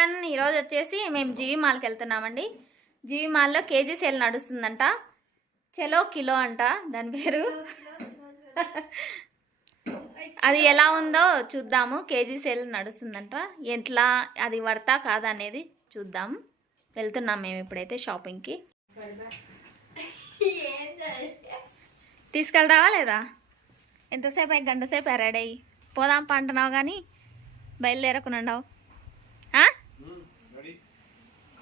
One ఈరోజు వచ్చేసి మేము జీవి మాల్కి వెళ్తున్నామండి. జీవి మాల్లో కేజీ సేల్ నడుస్తుందంట. చెలో కిలో అంట. దాని పేరు అది ఎలా ఉందో చూద్దాము. కేజీ సేల్ నడుస్తుందంట. ఎట్లా అది పడతా కాదా అనేది చూద్దాం. వెళ్తున్నాం మేము ఇప్పుడైతే షాపింగ్కి. తీసుకెళ్తావా లేదా? ఎంతసేపు అయ్యి గంట సేపు రెడీ అయ్యి. పోదాం పంటనావు కానీ బయలుదేరకునుండవు ఆ?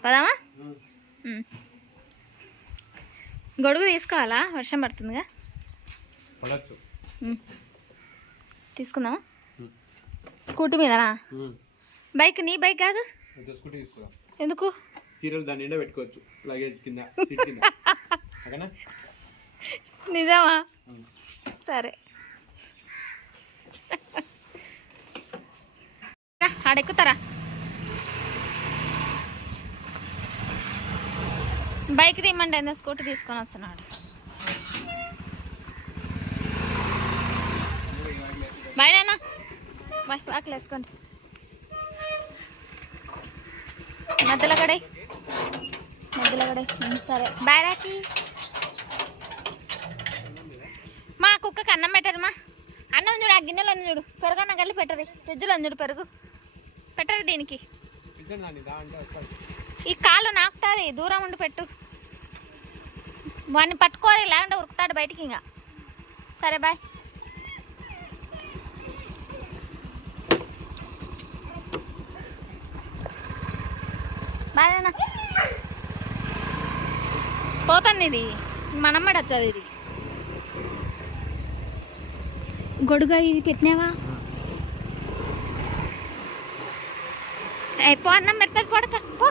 పోదామా. గొడుగు తీసుకోవాలా? వర్షం పడుతుందిగా. తీసుకుందామా? స్కూటీ మీదనా? బైక్ నీ బైక్ కాదు? ఎందుకు? చీరలు దాని నిండా పెట్టుకోవచ్చు. లగేజ్ కింద నిజమా? సరే. ఆడెక్కుతారా? బైక్ తీయమంటే ఏందో స్కూటీ తీసుకొని వచ్చినాడు. బాయ్ బై బాయ్ వేసుకోండి. మధ్యలో కడే మధ్యలో కడే సరే. బయరాకి మా కుక్కకి అన్నం పెట్టరు మా. అన్నం చూడు ఆ గిన్నెలు ఉంది చూడు. పెరుగు అన్నం కలిపి పెట్టరు. ఫ్రిడ్జ్లో ఉంది చూడు పెరుగు. పెట్టరు దీనికి. ఈ కాళ్ళు నాకుతుంది దూరం ఉండి పెట్టు. వాడిని పట్టుకోరు లేకుంటే ఉరుకుతాడు బయటికి ఇంకా సరే బాయ్. బాయ్ నాన్న. పోతుంది ఇది. మనమ్మడి వచ్చేది ఇది. గొడుగా ఇది పెట్టినావా? ఏ, అన్నం పెడతాడు పడక పో.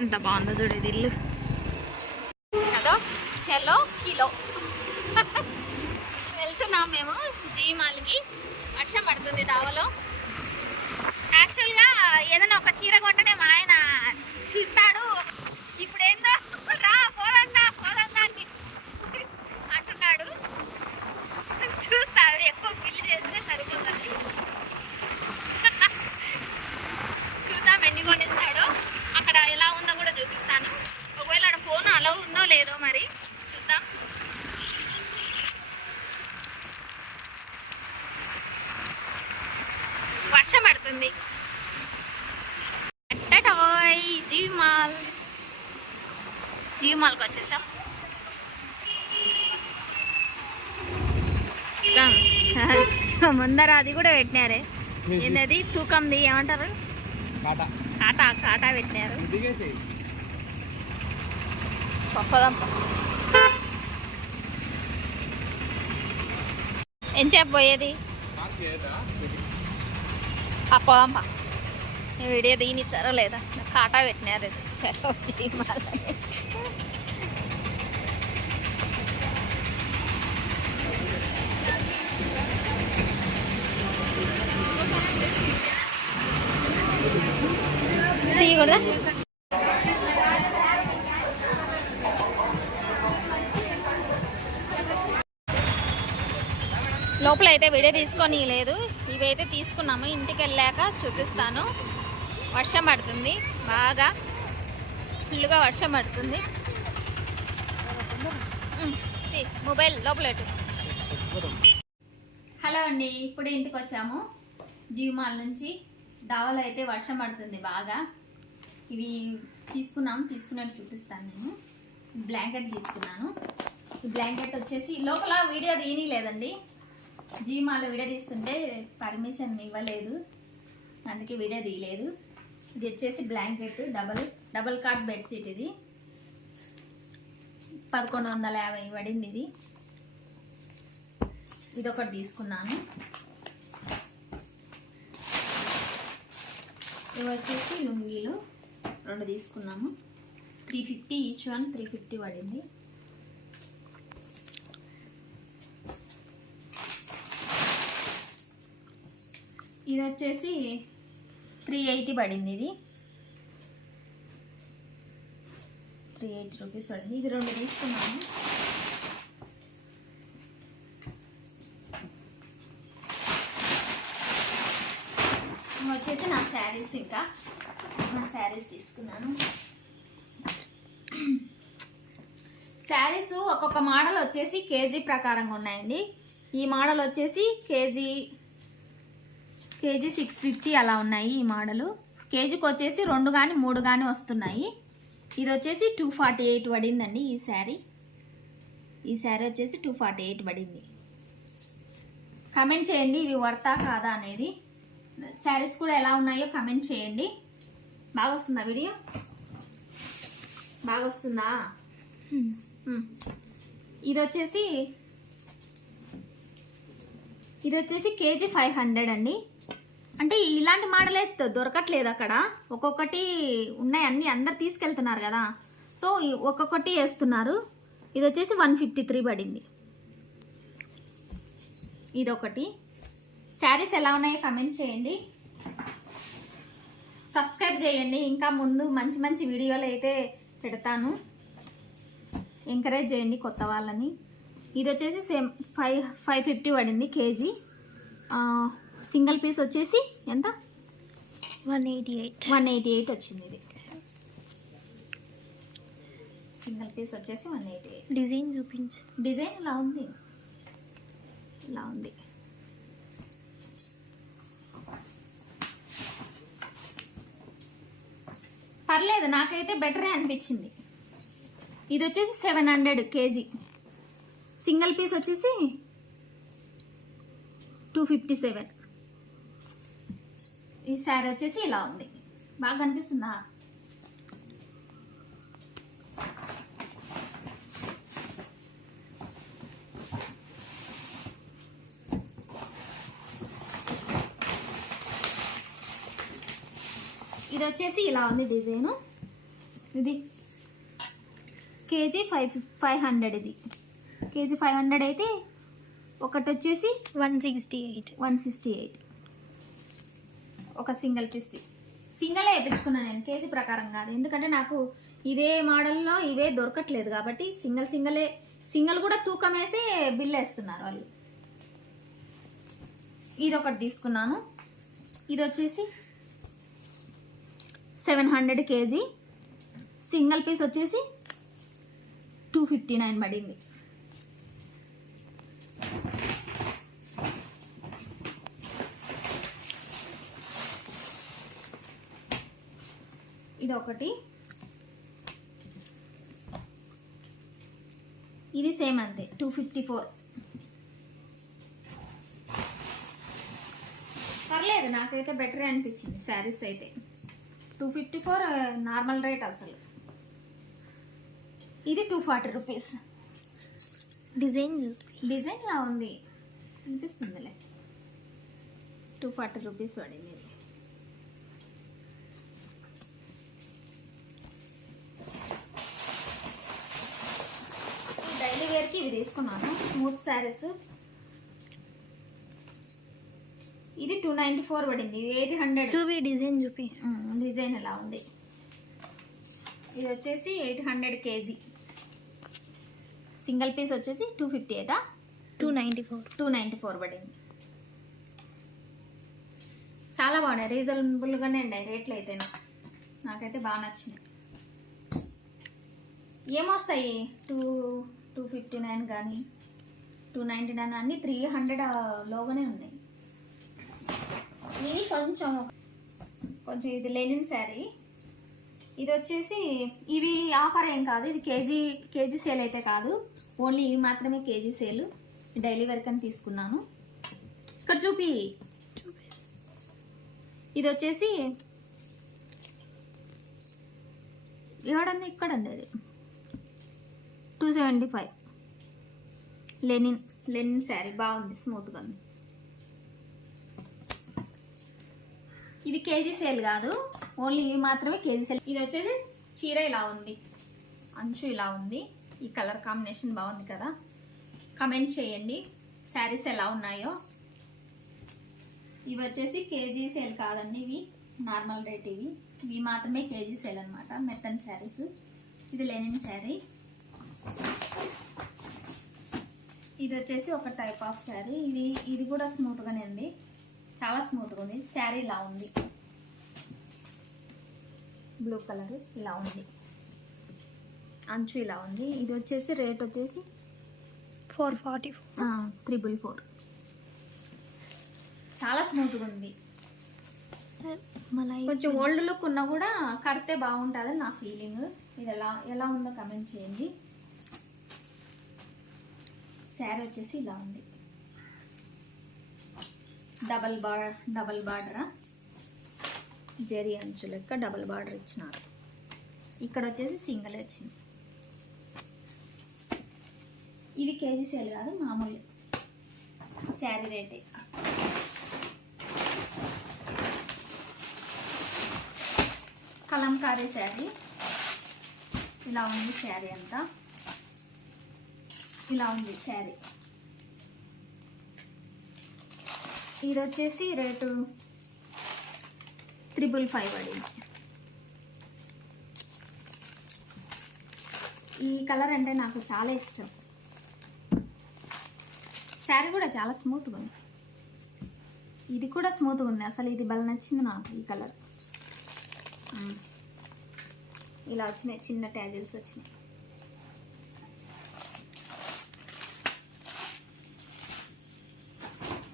ఎంత బాగుందో చూడు ఇది ఇల్లు. హలో చెలో కిలో. వెళ్తున్నాం మేము జీమాల్కి వర్షం పడుతుంది దావలో. యాక్చువల్గా ఏదైనా ఒక చీర కొంటనే మా ఆయన తిట్టా ఇప్పుడు ఏందో రా పోదందా పోదందా అని అంటున్నాడు చూస్తాడు ఎక్కువ బిల్లు చేస్తే సరిపోతుంది చూద్దాం ఎన్ని కొనిస్తాడో అక్కడ ఎలా ఉందో కూడా చూపిస్తాను ఒకవేళ అక్కడ ఫోన్ అలో ఉందో లేదో మరి చూద్దాం వర్షం పడుతుంది అట్టటాయ్ జీమాల్ జీమాల్కి వచ్చేసాం. ముందర అది కూడా పెట్టినారే. ఏంటది తూకంది ఏమంటారు? కాటా. కాటా కాటా పెట్టినారు. పప్పదంప ఎంచేపు పోయేది? పప్పదంప వీడియో దీనిచ్చారో లేదా? కాటా పెట్టినారు ఇది. చలో జీమాల్. తీయకూడదా లోపల అయితే వీడియో తీసుకొని లేదు ఇవైతే తీసుకున్నాము. ఇంటికి వెళ్ళాక చూపిస్తాను. వర్షం పడుతుంది. బాగా ఫుల్గా వర్షం పడుతుంది. మొబైల్ లోపల హలో అండి ఇప్పుడు ఇంటికి వచ్చాము. జీవమాల నుంచి దావలో అయితే వర్షం పడుతుంది బాగా. ఇవి తీసుకున్నాం తీసుకున్నట్టు చూపిస్తాను నేను. బ్లాంకెట్ తీసుకున్నాను. బ్లాంకెట్ వచ్చేసి లోపల వీడియో తీయని లేదండి జీమాలో వీడియో తీస్తుంటే పర్మిషన్ ఇవ్వలేదు. అందుకే వీడియో తీయలేదు. ఇది వచ్చేసి blanket double double cot bedsheet ఇది. పదకొండు వందల యాభై పడింది ఇది. ఇది ఒకటి తీసుకున్నాను. ఇవి వచ్చేసి లుంగీలు. రెండు తీసుకున్నాము. Three fifty each one three fifty పడింది. ఇది వచ్చేసి త్రీ ఎయిటీ పడింది ఇది. త్రీ ఎయిట్ రూపీస్ పడింది ఇవి రెండు తీసుకున్నాను. వచ్చేసి నా శారీస్ ఇంకా. నా శారీస్ తీసుకున్నాను. శారీస్ ఒక్కొక్క మోడల్ వచ్చేసి కేజీ ప్రకారంగా ఉన్నాయండి. ఈ మోడల్ వచ్చేసి కేజీ కేజీ సిక్స్ ఫిఫ్టీ అలా ఉన్నాయి ఈ మోడలు. కేజీకి వచ్చేసి రెండు కానీ మూడు కానీ వస్తున్నాయి. ఇది వచ్చేసి టూ ఫార్టీ ఎయిట్ పడిందండి ఈ శారీ. ఈ శారీ వచ్చేసి టూ ఫార్టీ ఎయిట్ పడింది. కమెంట్ చేయండి ఇది వర్తా కాదా అనేది. శారీస్ కూడా ఎలా ఉన్నాయో కమెంట్ చేయండి. బాగా వస్తుందా వీడియో? బాగా వస్తుందా. ఇది వచ్చేసి ఇది వచ్చేసి కేజీ ఫైవ్ హండ్రెడ్ అండి. అంటే ఇలాంటి మోడలే దొరకట్లేదు అక్కడ. ఒక్కొక్కటి ఉన్నాయి అన్ని అందరు తీసుకెళ్తున్నారు కదా. సో ఒక్కొక్కటి వేస్తున్నారు. ఇది వచ్చేసి వన్ ఫిఫ్టీ త్రీ పడింది. ఇది ఒకటి శారీస్ ఎలా ఉన్నాయో కమెంట్ చేయండి. సబ్స్క్రైబ్ చేయండి. ఇంకా ముందు మంచి మంచి వీడియోలు అయితే పెడతాను. ఎంకరేజ్ చేయండి కొత్త వాళ్ళని. ఇది వచ్చేసి సేమ్ ఫైవ్ ఫైవ్ ఫిఫ్టీ పడింది కేజీ. సింగిల్ పీస్ వచ్చేసి ఎంత? One eighty eight. One eighty eight వచ్చింది ఇది. సింగిల్ పీస్ వచ్చేసి వన్ ఎయిటీ ఎయిట్. డిజైన్ చూపించు. డిజైన్ ఇలా ఉంది. ఇలా ఉంది. పర్లేదు నాకైతే బెటరే అనిపించింది. ఇది వచ్చేసి seven hundred KG. Single piece వచ్చేసి టూ ఫిఫ్టీ సెవెన్. ఈ శారీ వచ్చేసి ఇలా ఉంది. బాగా కనిపిస్తుందా? ఇది వచ్చేసి ఇలా ఉంది డిజైన్. ఇది కేజీ ఫైవ్ ఫైవ్ హండ్రెడ్ ఇది. కేజీ ఫైవ్ హండ్రెడ్ అయితే ఒకటి వచ్చేసి one sixty eight. One sixty eight. ఒక సింగిల్ పీస్ సింగలే వేయించుకున్నాను నేను కేజీ ప్రకారం కాదు. ఎందుకంటే నాకు ఇదే మోడల్లో ఇవే దొరకట్లేదు కాబట్టి సింగల్ సింగలే సింగల్ కూడా తూకం వేసి బిల్ వేస్తున్నారు వాళ్ళు. ఇది ఒకటి తీసుకున్నాను. ఇది వచ్చేసి seven hundred KG. Single piece వచ్చేసి టూ ఫిఫ్టీ నైన్ పడింది. ఇది ఒకటి ఇది సేమ్ అంతే టూ ఫిఫ్టీ ఫోర్ పర్లేదు నాకైతే బెటరే అనిపించింది శారీస్ అయితే. Two fifty four normal rate అసలు. ఇది టూ ఫార్టీ రూపీస్. డిజైన్ చూపి డిజైన్ లా ఉంది. అనిపిస్తుందిలే. టూ ఫార్టీ రూపీస్ పడింది ఇది ఈ డైలీ వేర్కి ఇవి తీసుకున్నాను. స్మూత్ శారీస్. ఇది టూ నైంటీ ఫోర్ పడింది. ఇది ఎయిట్ హండ్రెడ్ చూపి డిజైన్ చూపి. డిజైన్ ఎలా ఉంది? ఇది వచ్చేసి eight hundred KG. Single piece వచ్చేసి two fifty ఎయిటా two ninety four two ninety four పడింది. చాలా బాగున్నాయి. రీజనబుల్గానే ఉన్నాయి. రేట్లు అయితే నాకైతే బాగా నచ్చినాయి. ఏమొస్తాయి? టూ టూ ఫిఫ్టీ నైన్ కానీ టూ నైంటీ నైన్ అన్నీ త్రీ హండ్రెడ్ లోగానే ఉన్నాయి. ఇది కొంచెం కొంచెం ఇది లెనిన్ శారీ. ఇది వచ్చేసి ఇవి ఆఫర్ ఏం కాదు ఇది కేజీ కేజీ సేల్ అయితే కాదు. ఓన్లీ ఇవి మాత్రమే కేజీ సేల్. డైలీ వర్క్ అని తీసుకున్నాను. ఇక్కడ చూపి. ఇది వచ్చేసి ఏడండి ఇక్కడ అండి అది. Two seventy five linen linen sari బాగుంది స్మూత్గా ఉంది. ఇది కేజీ సేల్ కాదు ఓన్లీ ఇవి మాత్రమే కేజీ సేల్. ఇది వచ్చేసి చీర ఇలా ఉంది. అంచు ఇలా ఉంది. ఈ కలర్ కాంబినేషన్ బాగుంది కదా. కమెంట్ చేయండి శారీస్ ఎలా ఉన్నాయో. ఇవి వచ్చేసి కేజీ సేల్ కాదండి ఇవి నార్మల్ రేట్ ఇవి. ఇవి మాత్రమే కేజీ సేల్ అనమాట మెత్తన్ శారీస్. ఇది లెనిన్ శారీ. ఇది వచ్చేసి ఒక టైప్ ఆఫ్ శారీ ఇది ఇది కూడా స్మూత్గానే ఉంది. చాలా స్మూత్గా ఉంది. శారీ ఇలా ఉంది. బ్లూ కలర్ ఇలా ఉంది. అంచు ఇలా ఉంది. ఇది వచ్చేసి రేట్ వచ్చేసి four forty four triple four చాలా స్మూత్గా ఉంది. కొంచెం ఓల్డ్ లుక్ ఉన్నా కూడా కడితే బాగుంటుంది నా ఫీలింగ్ ఇది ఎలా ఎలా ఉందో కమెంట్ చేయండి. శారీ వచ్చేసి ఇలా ఉంది. డబల్ బా డబల్ బార్డరా? జరీ అంచు లెక్క డబల్ బార్డర్ ఇచ్చినారు. ఇక్కడ వచ్చేసి సింగిల్ వచ్చింది. ఇవి కేజీ సేల్ కాదు మామూలు శారీ రేటే. కలంకారీ శారీ. ఇలా ఉంది శారీ అంతా. ఇలా ఉంది శారీ. ఇది వచ్చేసి రేటు త్రిబుల్ ఫైవ్ పడింది. ఈ కలర్ అంటే నాకు చాలా ఇష్టం. శారీ కూడా చాలా స్మూత్గా ఉంది. ఇది కూడా స్మూత్గా ఉంది అసలు ఇది భలే నచ్చింది నాకు ఈ కలర్. ఇలా వచ్చినాయి చిన్న ట్యాజిల్స్ వచ్చినాయి.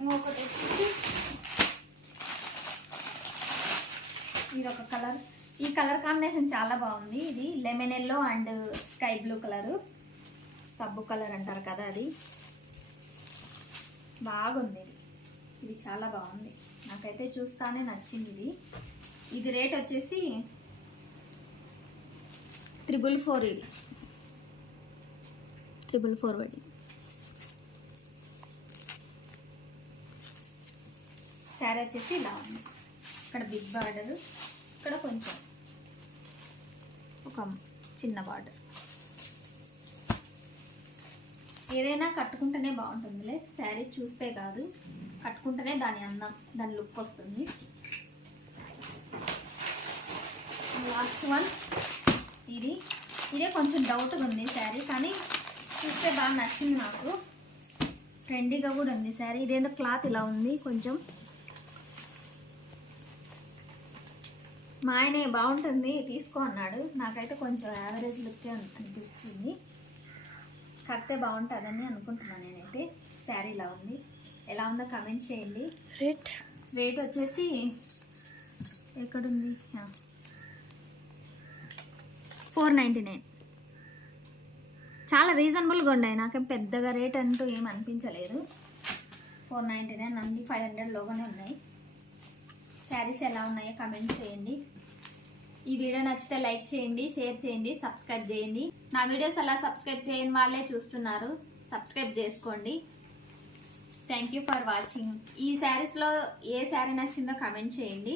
ఇంకొకటి వచ్చేసి ఇది ఒక కలర్. ఈ కలర్ కాంబినేషన్ చాలా బాగుంది. ఇది lemon yellow and sky blue colour. సబ్బు కలర్ అంటారు కదా అది. బాగుంది. ఇది చాలా బాగుంది. నాకైతే చూస్తానే నచ్చింది ఇది. ఇది రేట్ వచ్చేసి త్రిబుల్ ఫోర్ ఇది. త్రిబుల్ ఫోర్ వడ్డీ. శారీ వచ్చేసి ఇలా ఉంది. ఇక్కడ బిగ్ బార్డర్ ఇక్కడ కొంచెం ఒక చిన్న బార్డర్ ఏదైనా కట్టుకుంటేనే బాగుంటుందిలే. శారీ చూస్తే కాదు కట్టుకుంటేనే దాని అందం దాని లుక్ వస్తుంది. లాస్ట్ వన్ ఇది ఇదే కొంచెం డౌట్గా ఉంది శారీ కానీ చూస్తే బాగా నచ్చింది నాకు. ట్రెండీగా కూడా ఉంది శారీ ఇదేందో క్లాత్ ఇలా ఉంది కొంచెం మా ఆయన బాగుంటుంది తీసుకో అన్నాడు. నాకైతే కొంచెం యావరేజ్ లుక్కే అనిపిస్తుంది. కడితే బాగుంటుందని అనుకుంటున్నాను నేనైతే. శారీ ఇలా ఉంది. ఎలా ఉందో కమెంట్ చేయండి. రేట్ రేట్ వచ్చేసి ఎక్కడుంది? ఫోర్ నైంటీ నైన్ చాలా రీజనబుల్గా ఉన్నాయి. నాకేం పెద్దగా రేట్ అంటూ ఏం అనిపించలేదు. ఫోర్ నైంటీ నైన్ అన్ని ఫైవ్ హండ్రెడ్ లోగానే ఉన్నాయి. శారీస్ ఎలా ఉన్నాయో కమెంట్ చేయండి. ఈ వీడియో నచ్చితే లైక్ చేయండి షేర్ చేయండి సబ్స్క్రైబ్ చేయండి. నా వీడియోస్ అలా సబ్స్క్రైబ్ చేయని వాళ్ళే చూస్తున్నారు. సబ్స్క్రైబ్ చేసుకోండి. థ్యాంక్ యూ ఫర్ వాచింగ్ ఈ శారీస్లో ఏ శారీ నచ్చిందో కమెంట్ చేయండి.